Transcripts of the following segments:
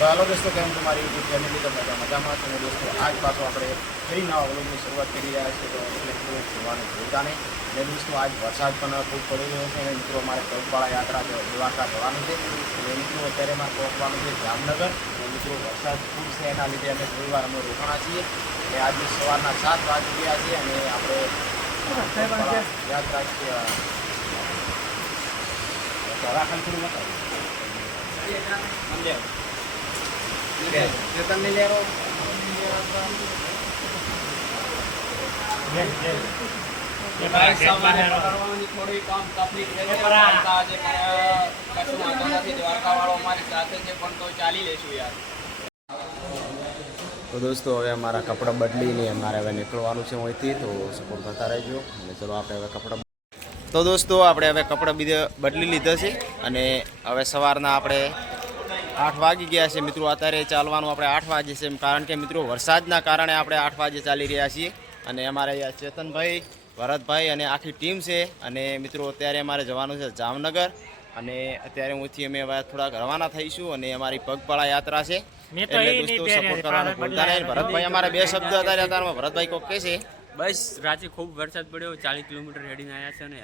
તો હાલો દોસ્તો, કેમ તમારી યુટ્યુબ ફેમિલી તો મજામાં છે. દોસ્તો આજ પાછો આપણે ફરી નવા વ્લોગની શરૂઆત કરી રહ્યા છીએ, તો એટલે જોવાનું ભૂલતા નહીં. અને દોસ્તો આજ વરસાદ પણ ખૂબ પડી રહ્યો છે અને મિત્રો અમારે પગપાળા યાત્રા દ્વારકા જવાનું છે. એટલે મિત્રો અત્યારે મારે પહોંચવાનું છે જામનગર. મિત્રો વરસાદ ખૂબ છે, એના લીધે અમે થોડી વાર અમે રોકાણા છીએ. અને આજે સવારના 7 વાગી ગયા છે અને આપણે યાત્રા દવાખાને થોડું બતાવ્યું તમને લેરો થોડી કામ તકલીફ દ્વારકા વાળો અમારી સાથે છે, પણ તો ચાલી લેશું યાર. તો દોસ્તો હવે અમારા કપડાં બદલીને અમારે હવે નીકળવાનું છે અહીંથી, તો સપોર્ટ કરતા રહેજો. અને ચલો આપણે હવે કપડાં તો દોસ્તો આપણે હવે કપડાં બીજા બદલી લીધા છે અને હવે સવારના આપણે 8 વાગી ગયા છે મિત્રો. અત્યારે ચાલવાનું આપણે 8 વાગે છે, કારણ કે મિત્રો વરસાદના કારણે આપણે 8 વાગે ચાલી રહ્યા છીએ. અને અમારે અહીંયા ચેતનભાઈ, ભરતભાઈ અને આખી ટીમ છે. અને મિત્રો અત્યારે અમારે જવાનું છે જામનગર. અને અત્યારે હુંથી અમે હવે થોડાક રવાના થઈશું અને અમારી પગપાળા યાત્રા છે. એટલે દોસ્તો સપોર્ટ કરવાનું ભૂલતા નહીં. ભરતભાઈ અમારે 2 શબ્દ અત્યારે ભરતભાઈ કોક કહે છે. બસ રાતે ખૂબ વરસાદ પડ્યો, 40 કિલોમીટર હેડીને આવ્યા છે ને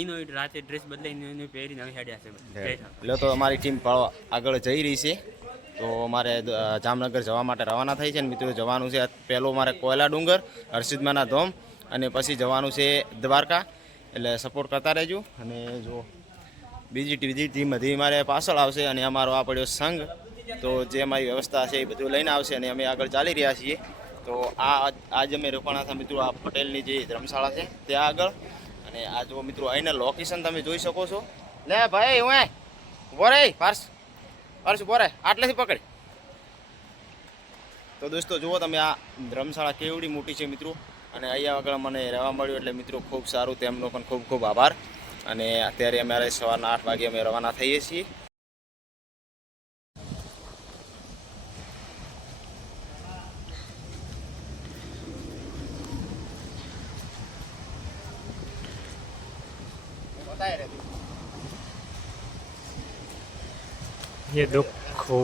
એનો રાતે ડ્રેસ બદલાઈને પહેરીને હવે હેડ્યા છે. એટલે તો અમારી ટીમ આગળ જઈ રહી છે. તો અમારે જામનગર જવા માટે રવાના થઈ છે. અને મિત્રો જવાનું છે પહેલો અમારે કોયલા ડુંગર, હર્ષિદમાના ધોમ, અને પછી જવાનું છે દ્વારકા. એટલે સપોર્ટ કરતા રહેજો. અને જો બીજી ટીમ બધી મારે પાછળ આવશે અને અમારો આ પડ્યો સંઘ, તો જે અમારી વ્યવસ્થા છે એ બધું લઈને આવશે અને અમે આગળ ચાલી રહ્યા છીએ. તો આજ અમે રોકાણા હતા મિત્રો આ પટેલની જે ધર્મશાળા છે ત્યાં આગળ. અને આ જો મિત્રો અહીંના લોકેશન તમે જોઈ શકો છો. લે ભાઈ હું ઉભો રે, પાર્સ ઉભો રે, આટલેથી પકડ. તો દોસ્તો જુઓ તમે આ ધર્મશાળા કેવડી મોટી છે મિત્રો. અને અહીંયા આગળ મને રહેવા મળ્યું એટલે મિત્રો ખૂબ સારું, તેમનો પણ ખૂબ ખૂબ આભાર. અને અત્યારે અમારે સવારના 8 વાગે અમે રવાના થઈએ છીએ. ये दुखो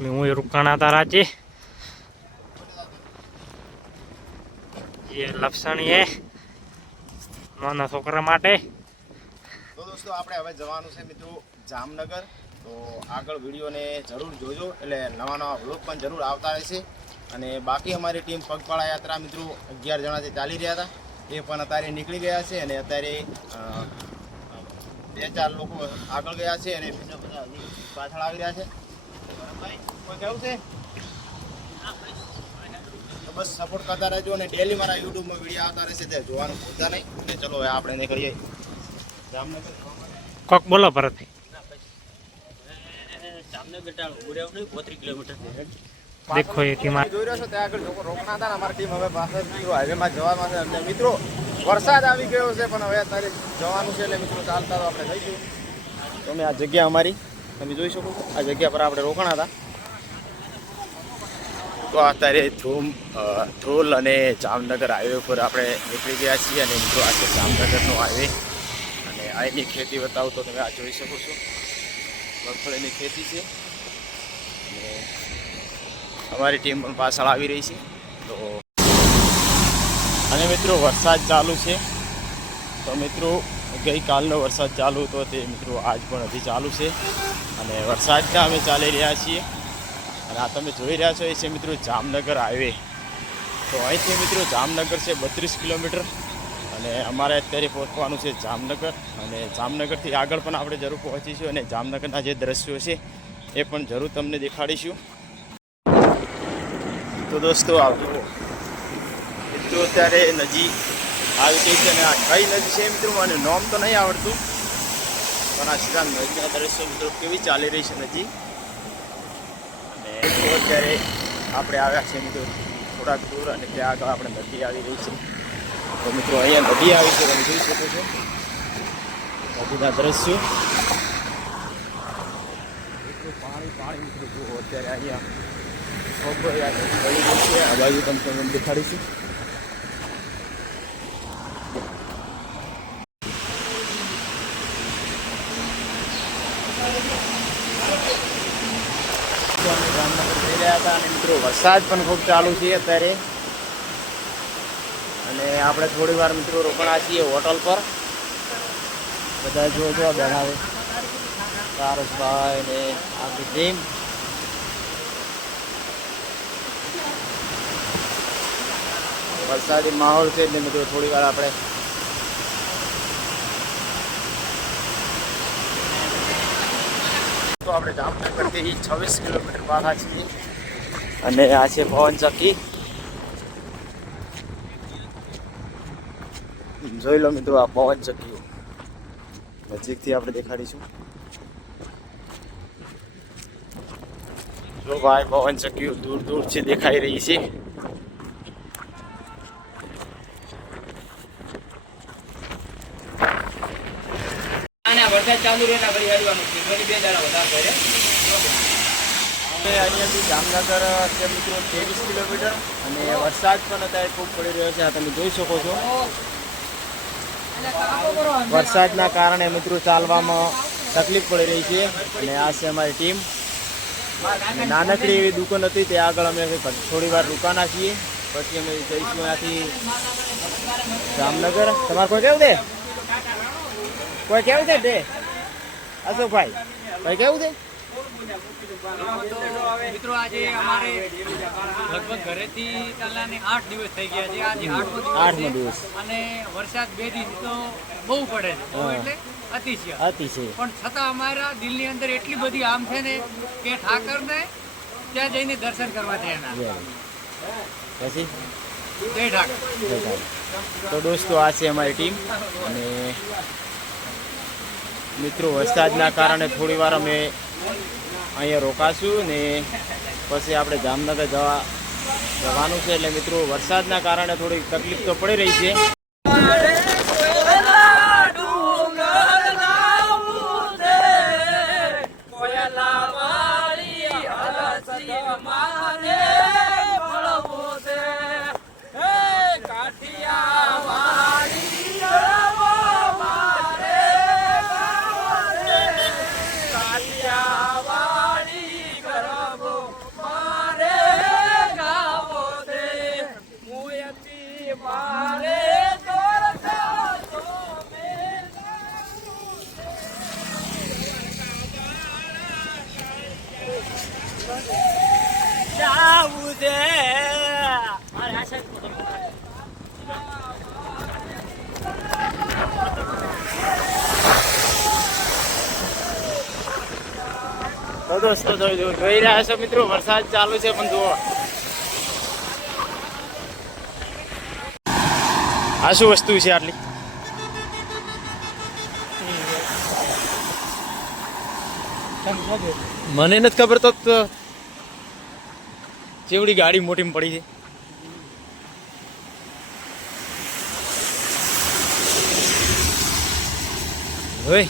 હું रुकाना तारा चे ये लपसणी है નાના છોકરા માટે. તો દોસ્તો આપણે હવે જવાનું છે મિત્રો જામનગર. તો આગળ વિડીયોને જરૂર જોજો, એટલે નવા વ્લોગ પણ જરૂર આવતા રહેશે. અને બાકી અમારી ટીમ પગપાળા યાત્રા મિત્રો 11 જણાથી ચાલી રહ્યા હતા, એ પણ અત્યારે નીકળી ગયા છે. અને અત્યારે 2-4 લોકો આગળ ગયા છે અને બીજા બધા પાછળ આવી રહ્યા છે. કોઈ કેવું છે તો બસ સપોર્ટ કરતા રહેજો. અને ડેલી મારા યુટ્યુબમાં વિડીયો આવતા રહેશે, તે જોવાનું ભૂલતા નહીં. અને ચલો હવે આપણે નીકળીએ જામનગર. કોક બોલો ભરત. જામનગર ટાળો ઉડ્યા નહીં 32 કિલોમીટર. દેખો એ ટીમ જોઈ રહ્યો છો ત્યાં આગળ લોકો રોકણા હતા ને અમારી ટીમ હવે પાછળ હાઈવેમાં જવામાં છે. અને મિત્રો વરસાદ આવી ગયો છે, પણ હવે અત્યારે જવાનું છે એટલે મિત્રો ચાલતા તો આપણે જઈશું. તમે આ જગ્યા અમારી તમે જોઈ શકો છો, આ જગ્યા પર આપણે રોકાણા હતા. તો અત્યારે ધ્રોલ અને જામનગર હાઈવે પર આપણે નીકળી ગયા છીએ. અને મિત્રો આ છે જામનગરનો હાઈવે. અને અહીંની ખેતી બતાવું તો તમે આ જોઈ શકો છો, મગફળીની ખેતી છે. અને અમારી ટીમ પણ પાછળ આવી રહી છે. તો અને મિત્રો વરસાદ ચાલુ છે. તો મિત્રો ગઈકાલનો વરસાદ ચાલુ હતો તે મિત્રો આજ પણ હજી ચાલુ છે. અને વરસાદના અમે ચાલી રહ્યા છીએ. અને આ તમે જોઈ રહ્યા છો એ છે મિત્રો જામનગર હાઈવે. તો અહીંથી મિત્રો જામનગર છે 32 કિલોમીટર. અને અમારે અત્યારે પહોંચવાનું છે જામનગર. અને જામનગરથી આગળ પણ આપણે જરૂર પહોંચીશું અને જામનગરના જે દ્રશ્યો છે એ પણ જરૂર તમને દેખાડીશું. તો દોસ્તો આવજો મિત્રો, અત્યારે નદી આવી ગઈ છે. અને આ કઈ નદી છે મિત્રો મને નામ તો નહીં આવડતું, પણ આ સીધા નદીના દ્રશ્યો મિત્રો કેવી ચાલી રહી છે નદી. અને અત્યારે આપણે આવ્યા છીએ મિત્રો થોડાક દૂર, અને ત્યાં આગળ આપણે નદી આવી રહી છે. તો મિત્રો અહીંયા નદી આવી છે, તમે જોઈ શકો છો નદીના દ્રશ્યો. એટલું પાણી મિત્રો જુઓ અત્યારે અહીંયા આ બાજુ તમને દેખાડીશું. રહ્યા હતા અને મિત્રો વરસાદ પણ ખૂબ ચાલુ છે અત્યારે. અને આપણે થોડી વાર મિત્રો રોકાણા છીએ હોટલ પર. બધા જો બેઠા છે, પારસભાઈ ને આખી ટીમ. વરસાદી માહોલ છે એટલે મિત્રો થોડી વાર આપણે તો આપણે જામનગરથી 26 કિલોમીટર બહાર છીએ અને આ છે પવન ચક્કી. જોઈ લો મિત્રો આ પવન ચક્કી નજીકથી આપણે દેખાડીશું. જો ભાઈ પવન ચક્કીઓ દૂર દૂરથી દેખાઈ રહી છે. વરસાદ ચાલુ રહે ઘડી હેડવાનું છે, ઘડી 2 દાડા વધારે કરે. અહીંયાથી જામનગર છે મિત્રો 23 કિલોમીટર અને વરસાદ પણ અત્યારે ખૂબ પડી રહ્યો છે. આ તમે જોઈ શકો છો. વરસાદના કારણે મિત્રો ચાલવામાં તકલીફ પડી રહી છે. અને આ છે અમારી ટીમ. નાનકડી એવી દુકાન હતી તે આગળ અમે થોડી વાર રોકાના છીએ, પછી અમે જઈશું ત્યાંથી જામનગર. તમારે કોઈ કેવું છે? કોઈ કેવું છે તે અશોકભાઈ ભાઈ કેવું છે? મિત્રો આજે અમારે લગભગ ઘરેથી ચાલવાને 8 દિવસ થઈ ગયા છે. આજે 8મો દિવસ અને વરસાદ 2 દિવસ તો બહુ પડે છે, બહુ એટલે અતિશય. પણ છતાં અમારા દિલની અંદર એટલી બધી આમ છે ને કે ઠાકરને ત્યાં જઈને દર્શન કરવા છે એના. પછી જય ઠાકર. તો દોસ્તો આ છે અમારી ટીમ. અને મિત્રો વરસાદના કારણે થોડી વાર અમે અહીંયા રોકાશું ને પછી આપણે જામનગર જવાનું છે. એટલે મિત્રો વરસાદના કારણે થોડી તકલીફ તો પડી રહી છે. તો દોસ્તો જોઈ રહ્યા છો મિત્રો વરસાદ ચાલુ છે, પણ જુઓ આ શું વસ્તુ છે આટલી? મને નથી ખબર. તો ચેવડી ગાડી મોટી પડી છે. હોય